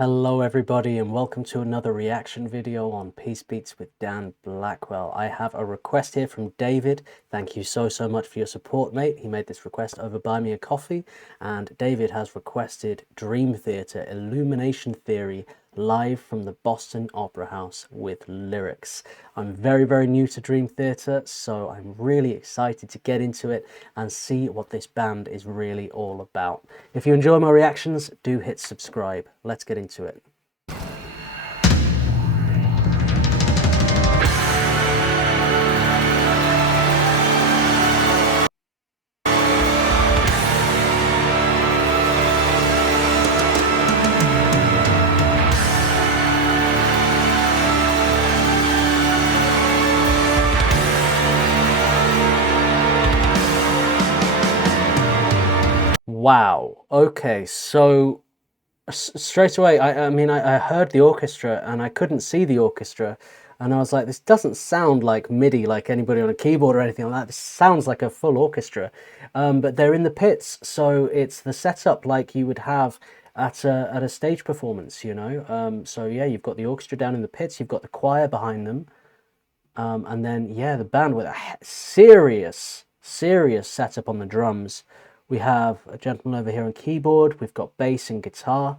Hello everybody and welcome to another reaction video on Peace Beats with Dan Blackwell. I have a request here from David. Thank you so much for your support, mate. He made this request over Buy Me a Coffee, and David has requested Dream Theater Illumination Theory live from the Boston Opera House with lyrics. I'm very new to Dream Theater, so I'm really excited to get into it and see what this band is really all about. If you enjoy my reactions, do hit subscribe. Let's get into it. Wow. Okay, so straight away, I heard the orchestra and I couldn't see the orchestra, and I was like, this doesn't sound like MIDI, like anybody on a keyboard or anything like that. This sounds like a full orchestra, but they're in the pits, so it's the setup like you would have at a stage performance, you know. So yeah, you've got the orchestra down in the pits, you've got the choir behind them, and then yeah, the band with a serious setup on the drums. We have a gentleman over here on keyboard. We've got bass and guitar.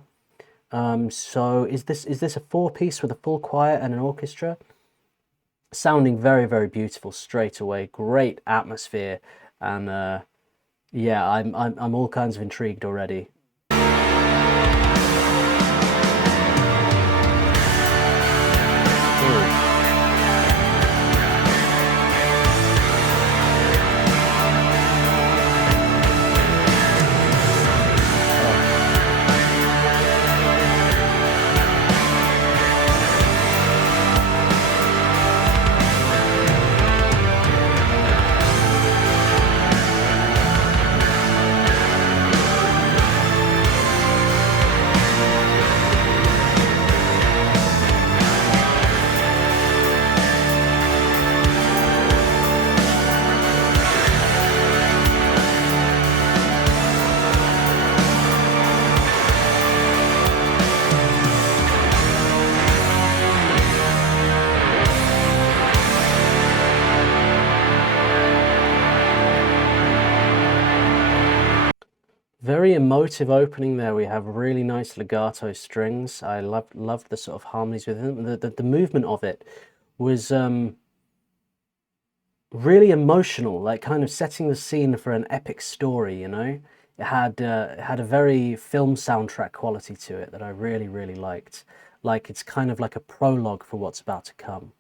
So is this a four-piece with a full choir and an orchestra? Sounding very beautiful straight away. Great atmosphere, and yeah, I'm all kinds of intrigued already. Very emotive opening there. We have really nice legato strings. I loved the sort of harmonies with them. The movement of it was really emotional, like kind of setting the scene for an epic story, you know? It had a very film soundtrack quality to it that I really liked. Like it's kind of like a prologue for what's about to come.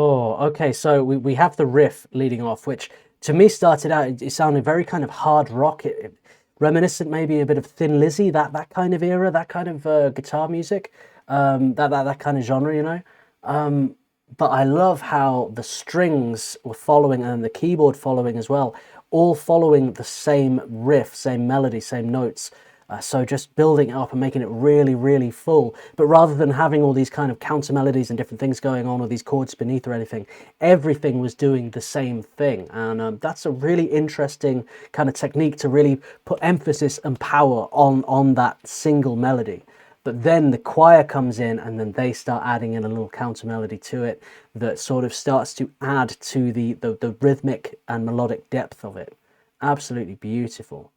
Oh, okay, so we have the riff leading off, which to me started out, it sounded very kind of hard rock, reminiscent maybe a bit of Thin Lizzy, that kind of era, that kind of guitar music, that kind of genre, you know. But I love how the strings were following and the keyboard following as well, all following the same riff, same melody, same notes. So just building it up and making it really full. But rather than having all these kind of counter melodies and different things going on, or these chords beneath or anything, everything was doing the same thing. And that's a really interesting kind of technique to really put emphasis and power on that single melody. But then the choir comes in and then they start adding in a little counter melody to it that sort of starts to add to the rhythmic and melodic depth of it. Absolutely beautiful.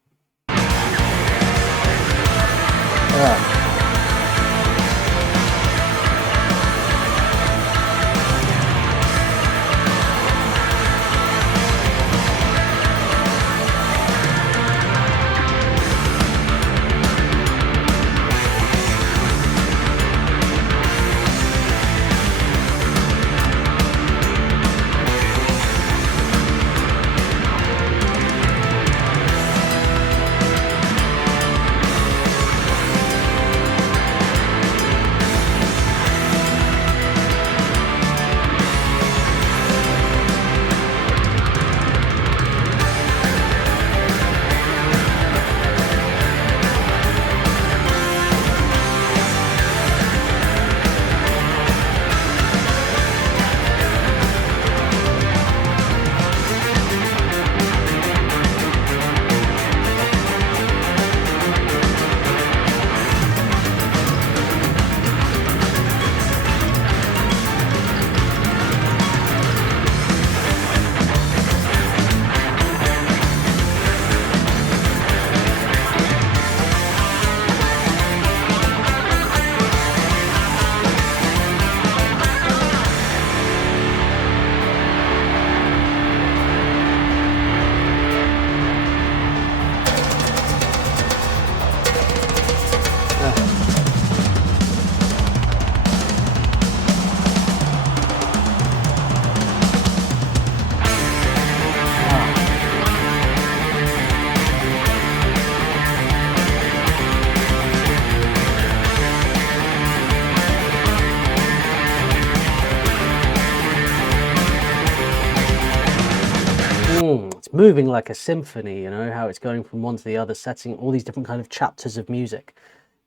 it's moving like a symphony, you know, how it's going from one to the other, setting all these different kind of chapters of music,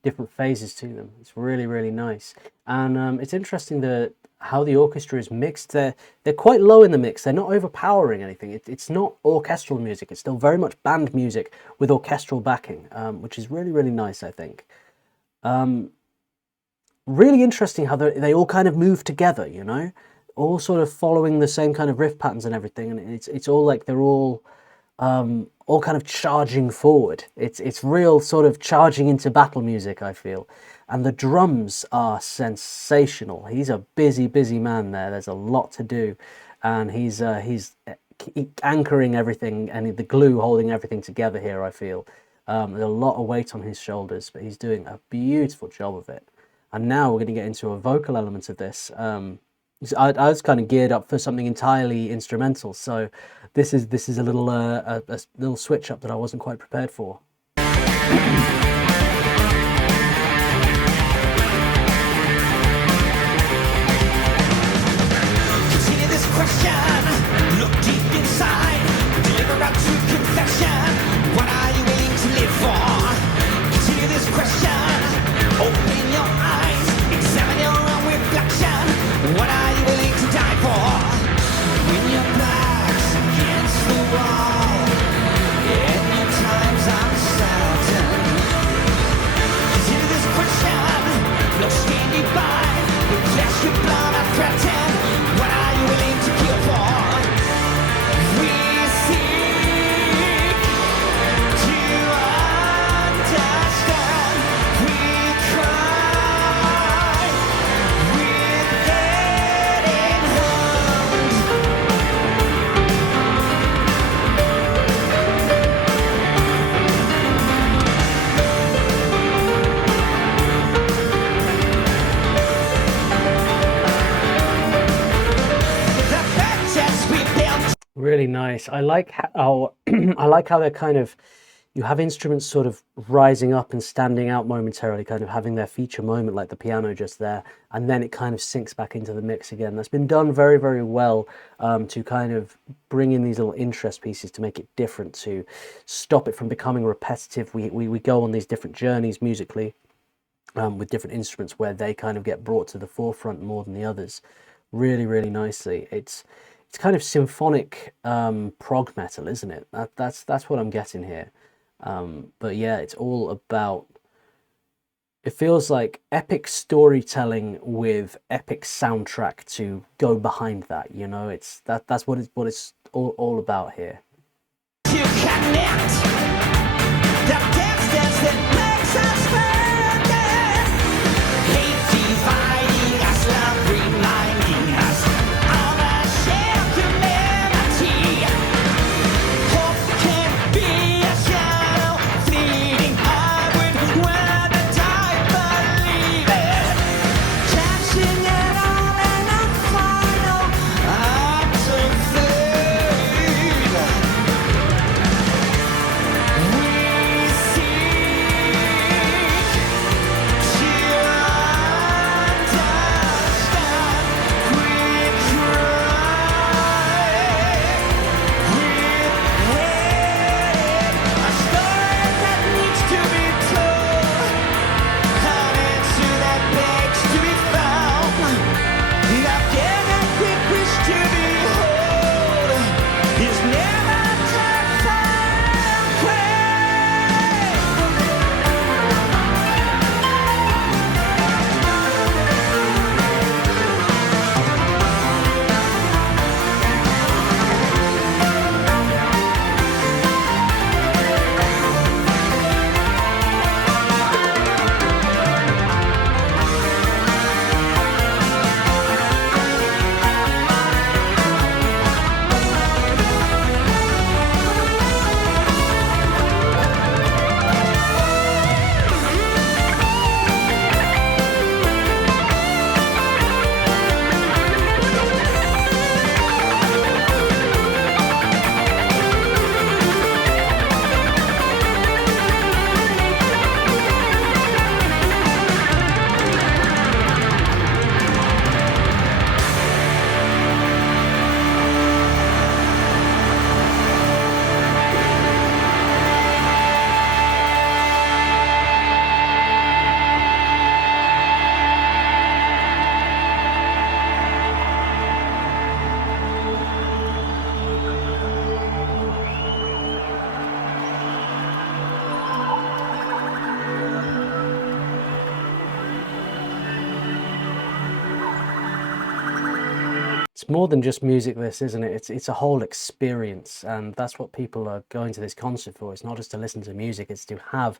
different phases to them. It's really, really nice. And it's interesting how the orchestra is mixed. They're quite low in the mix. They're not overpowering anything. It's not orchestral music. It's still very much band music with orchestral backing, which is really, really nice, I think. Really interesting how they all kind of move together, you know, all sort of following the same kind of riff patterns and everything. And it's all like they're all kind of charging forward. It's real sort of charging into battle music, I feel. And the drums are sensational. He's a busy, busy man there. There's a lot to do, and he's anchoring everything, and the glue holding everything together here, I feel. There's a lot of weight on his shoulders, but he's doing a beautiful job of it. And now we're going to get into a vocal element of this. I was kind of geared up for something entirely instrumental, so this is a little switch up that I wasn't quite prepared for. Consider this question, look deep inside, deliver out true confession. What are you willing to live for? Consider this question, open your eyes, examine your own reflection. What are you willing to die for? When your back's against the wall, and your time's uncertain. Consider this question, no standing by, with flesh and blood are threatened. What are you willing to kill for? We seek to understand. We cry with head in hand. The bridges we built. Really nice. I like how I like how they're kind of, you have instruments sort of rising up and standing out momentarily, kind of having their feature moment, like the piano just there, and then it kind of sinks back into the mix again. That's been done very, very well, to kind of bring in these little interest pieces to make it different, to stop it from becoming repetitive. We go on these different journeys musically, with different instruments where they kind of get brought to the forefront more than the others. Really, really nicely. It's kind of symphonic prog metal, isn't it? That's what I'm getting here. But yeah, it's all about. It feels like epic storytelling with epic soundtrack to go behind that. You know, that's what it's all about here. To connect the distance that makes us further. Hate dividing us, love reminding us of a shared humanity. Hope can be a shadow fleeting onward where the tide believe it. Catching it all in a final act of faith. We see It's more than just music, this, isn't it? It's a whole experience, and that's what people are going to this concert for. It's not just to listen to music, it's to have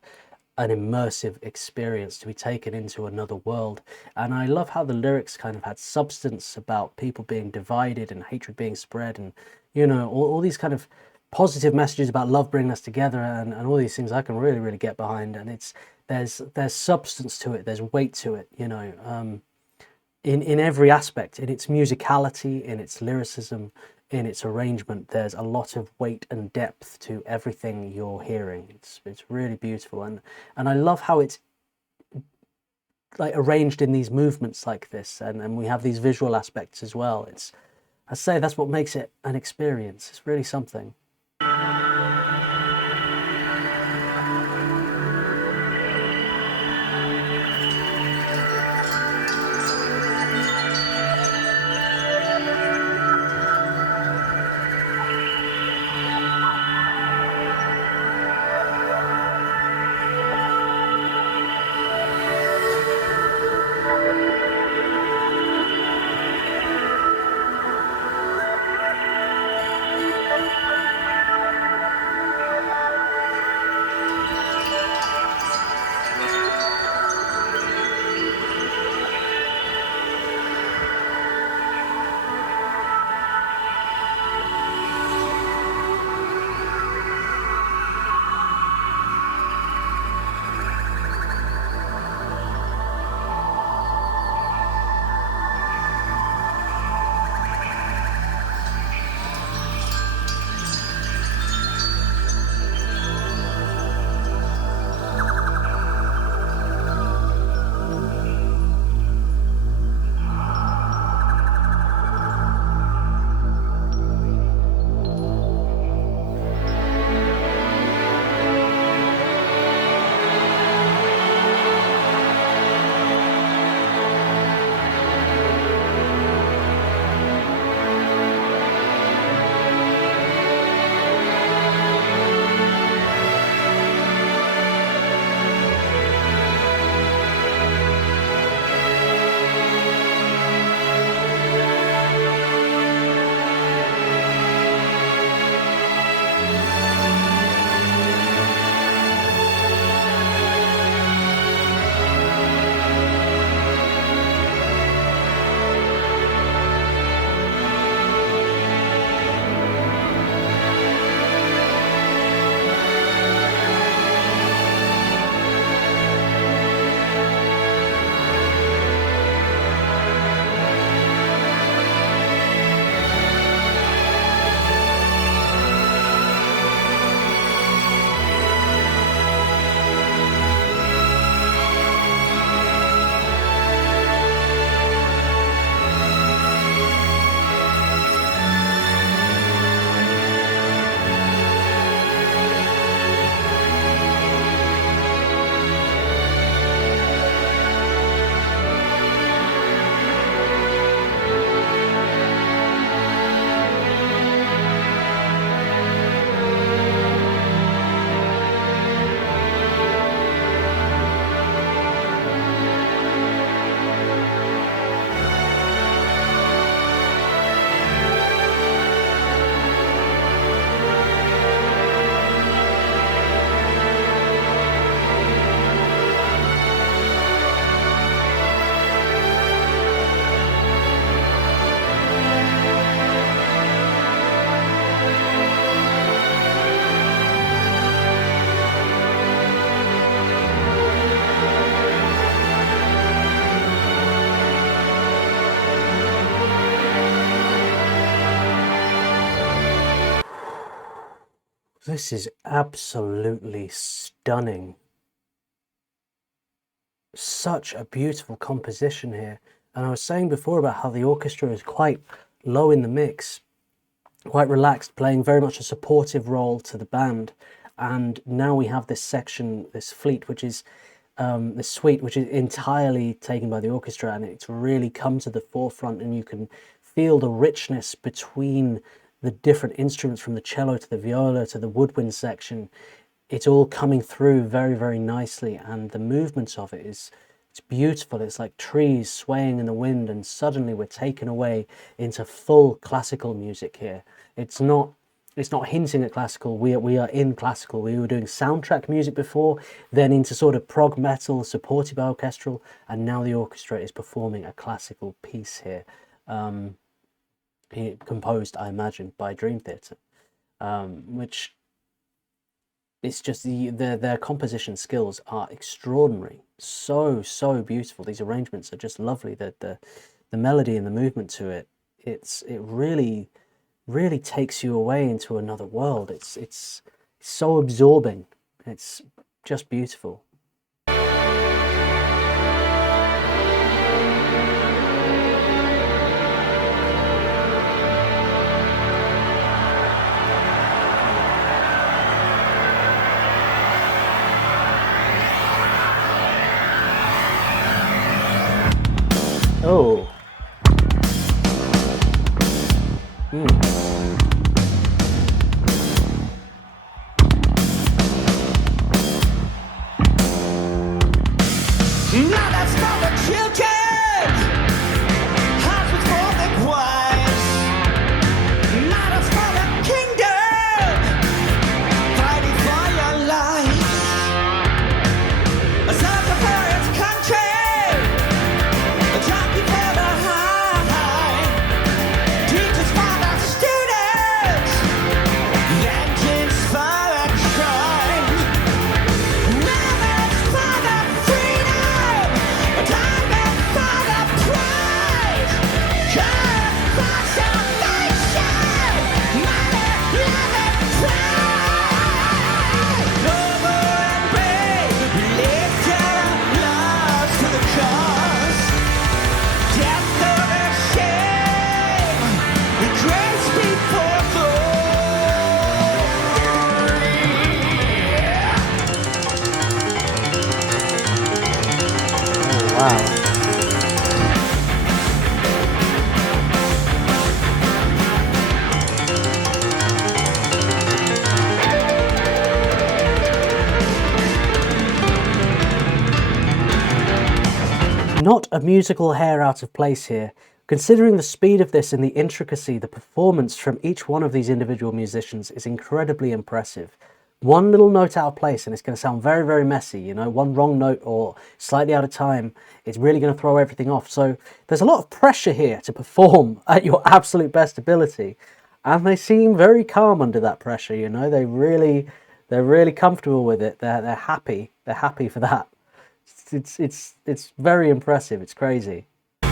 an immersive experience, to be taken into another world. And I love how the lyrics kind of had substance about people being divided and hatred being spread, and all these kind of positive messages about love bringing us together, and all these things I can really, really get behind. And there's substance to it, there's weight to it, in every aspect, in its musicality, in its lyricism, in its arrangement. There's a lot of weight and depth to everything you're hearing. It's really beautiful, and I love how it's like arranged in these movements like this, and we have these visual aspects as well. I say that's what makes it an experience. It's really something. This is absolutely stunning. Such a beautiful composition here. And I was saying before about how the orchestra is quite low in the mix, quite relaxed, playing very much a supportive role to the band. And now we have this section, this fleet, which is this suite, which is entirely taken by the orchestra, and it's really come to the forefront, and you can feel the richness between the different instruments, from the cello to the viola to the woodwind section. It's all coming through very, very nicely, and the movements of it is It's beautiful. It's like trees swaying in the wind, and suddenly we're taken away into full classical music here. It's not hinting at classical. We are in classical. We were doing soundtrack music before, then into sort of prog metal supported by orchestral, and now the orchestra is performing a classical piece here, composed, I imagine, by Dream Theater, which it's just their composition skills are extraordinary. So beautiful. These arrangements are just lovely. The melody and the movement to it, it really takes you away into another world. It's so absorbing. It's just beautiful. Oh. Now that's for the children, husbands for the wives. Now that's for the kingdom, fighting for your life. A soldier for his country, a jockey for the high, teachers for the students, vengeance for the crime. Now that's for the freedom, a diamond for the prize. God for salvation, money, love and pride. Noble and brave, lift your lives to the cause. Death for the shame, the grace before glory. Wow. Not a musical hair out of place here. Considering the speed of this and the intricacy, the performance from each one of these individual musicians is incredibly impressive. One little note out of place and it's going to sound very, very messy, you know, one wrong note or slightly out of time, it's really going to throw everything off. So there's a lot of pressure here to perform at your absolute best ability. And they seem very calm under that pressure, you know, they're really comfortable with it. They're happy for that. It's very impressive. It's crazy. Yeah.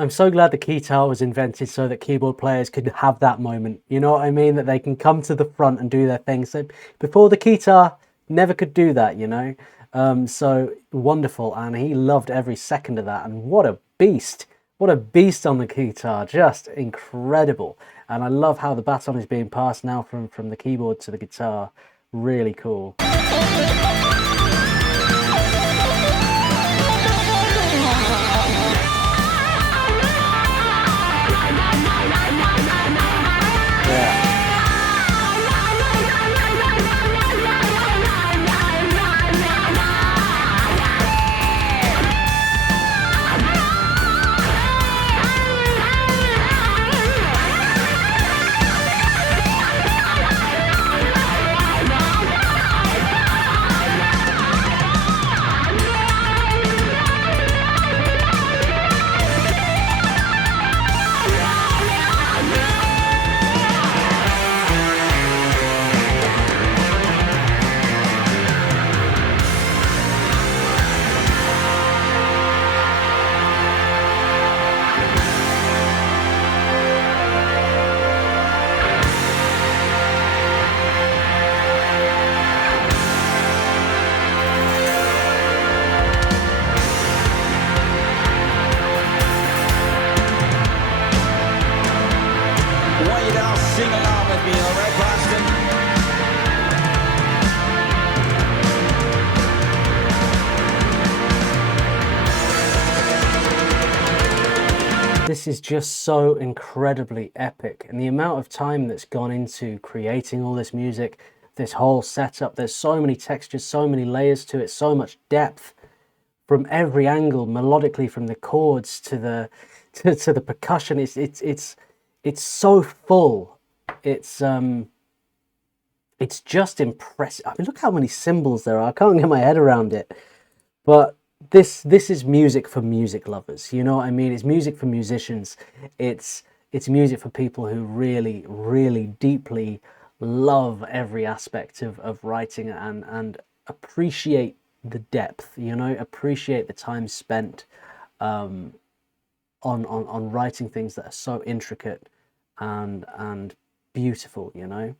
I'm so glad the keytar was invented so that keyboard players could have that moment. You know what I mean? That they can come to the front and do their thing. So before the keytar, never could do that, you know? So wonderful. And he loved every second of that. And what a beast. What a beast on the keytar. Just incredible. And I love how the baton is being passed now from the keyboard to the guitar. Really cool. Sing along with me, all right, Boston? This is just so incredibly epic, and the amount of time that's gone into creating all this music, this whole setup, there's so many textures, so many layers to it, so much depth from every angle, melodically, from the chords to the to the percussion. It's so full. It's just impressive. I mean, look how many symbols there are. I can't get my head around it. But this is music for music lovers. You know what I mean? It's music for musicians. It's music for people who really, really deeply love every aspect of writing and appreciate the depth. You know, appreciate the time spent on writing things that are so intricate and beautiful, you know.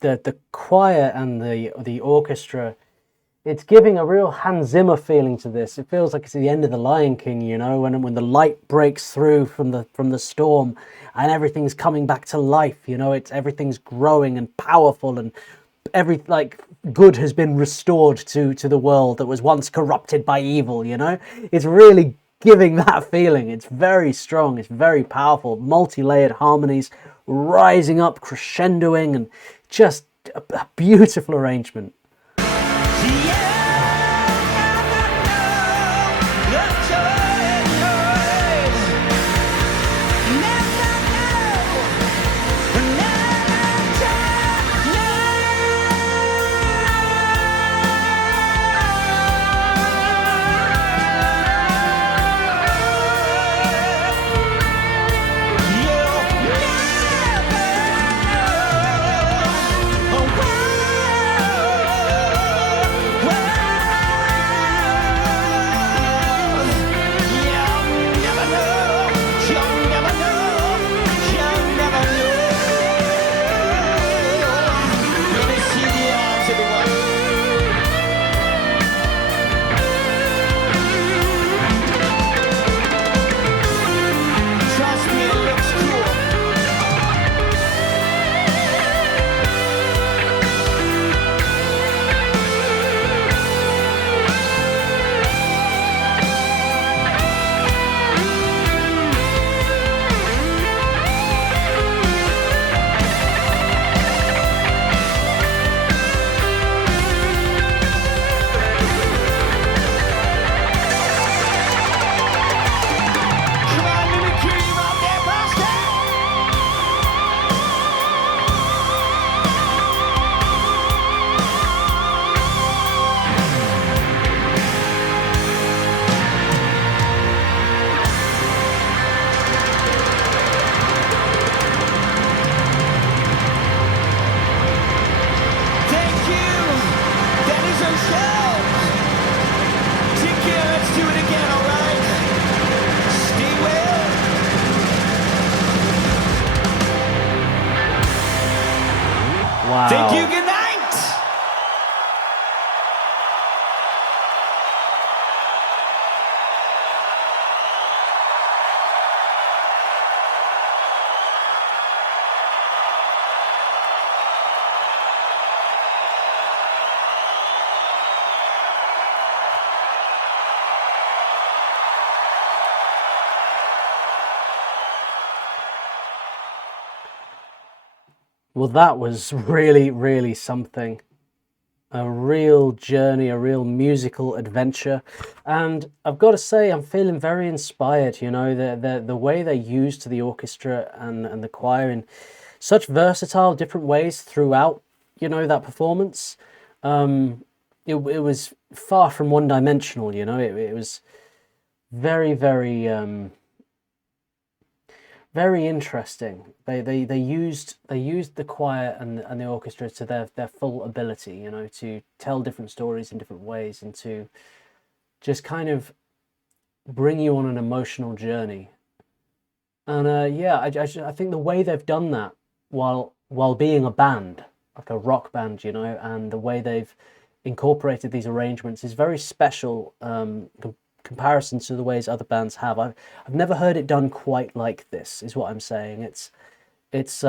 The choir and the orchestra, it's giving a real Hans Zimmer feeling to this. It feels like it's the end of The Lion King, you know, when the light breaks through from the storm and everything's coming back to life, you know, everything's growing and powerful, and good has been restored to the world that was once corrupted by evil, you know. It's really giving that feeling. It's very strong, it's very powerful, multi-layered harmonies rising up, crescendoing, and just a beautiful arrangement. Well, that was really, really something. A real journey, a real musical adventure. And I've got to say, I'm feeling very inspired, you know, the way they used the orchestra and the choir in such versatile, different ways throughout, you know, that performance. It was far from one dimensional, you know, it was very, very, very interesting. They used the choir and the orchestra to their full ability, you know, to tell different stories in different ways and to just kind of bring you on an emotional journey. And yeah, I think the way they've done that while being a band, like a rock band, you know, and the way they've incorporated these arrangements is very special. Comparison to the ways other bands have. I've never heard it done quite like this, is what I'm saying. It's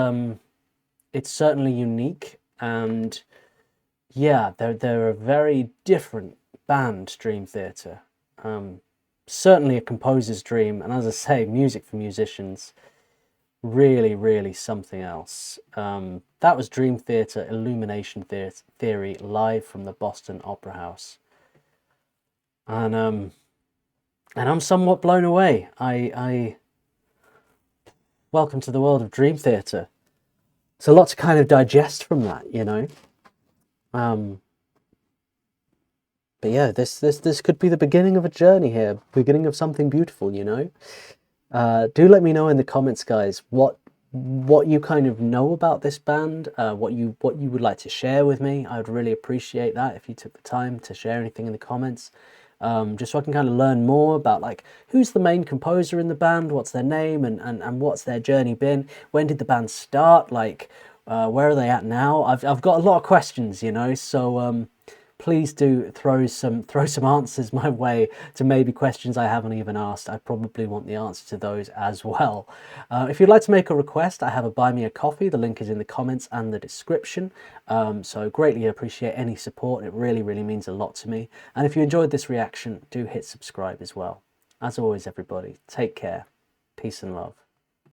certainly unique, and yeah, they're a very different band, Dream Theater. Certainly a composer's dream, and as I say, music for musicians. Really, really something else. That was Dream Theater, Illumination Theory, live from the Boston Opera House, and I'm somewhat blown away. I welcome to the world of Dream Theater. It's a lot to kind of digest from that, you know. But yeah, this could be the beginning of a journey here, beginning of something beautiful, you know. Do let me know in the comments, guys, what you kind of know about this band, what you would like to share with me. I would really appreciate that if you took the time to share anything in the comments. Just so I can kind of learn more about like who's the main composer in the band, what's their name, and what's their journey been. When did the band start? Like, where are they at now? I've got a lot of questions, you know. So please do throw some answers my way to maybe questions I haven't even asked. I probably want the answer to those as well. If you'd like to make a request, I have a Buy Me a Coffee. The link is in the comments and the description. So greatly appreciate any support. It really, really means a lot to me. And if you enjoyed this reaction, do hit subscribe as well. As always, everybody, take care. Peace and love.